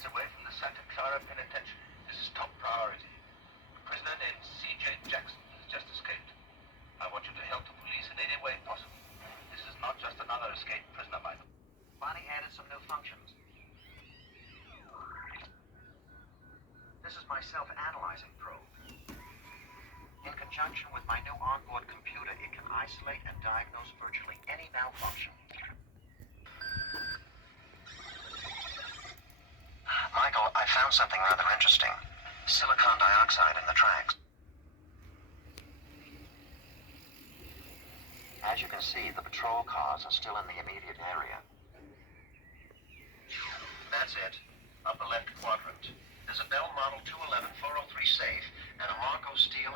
minutes away from the Santa Clara Penitentiary. This is top priority. A prisoner named C.J. Jackson has just escaped. I want you to help the police in any way possible. This is not just another escaped prisoner, Michael. Bonnie added some new functions. This is my self-analyzing probe. In conjunction with my new onboard computer, it can isolate and diagnose virtually any malfunction. Michael, I found something rather interesting. Silicon dioxide in the tracks. As you can see, the patrol cars are still in the immediate area. That's it. Upper left quadrant. There's a Bell Model 211 403 safe and a Marco steel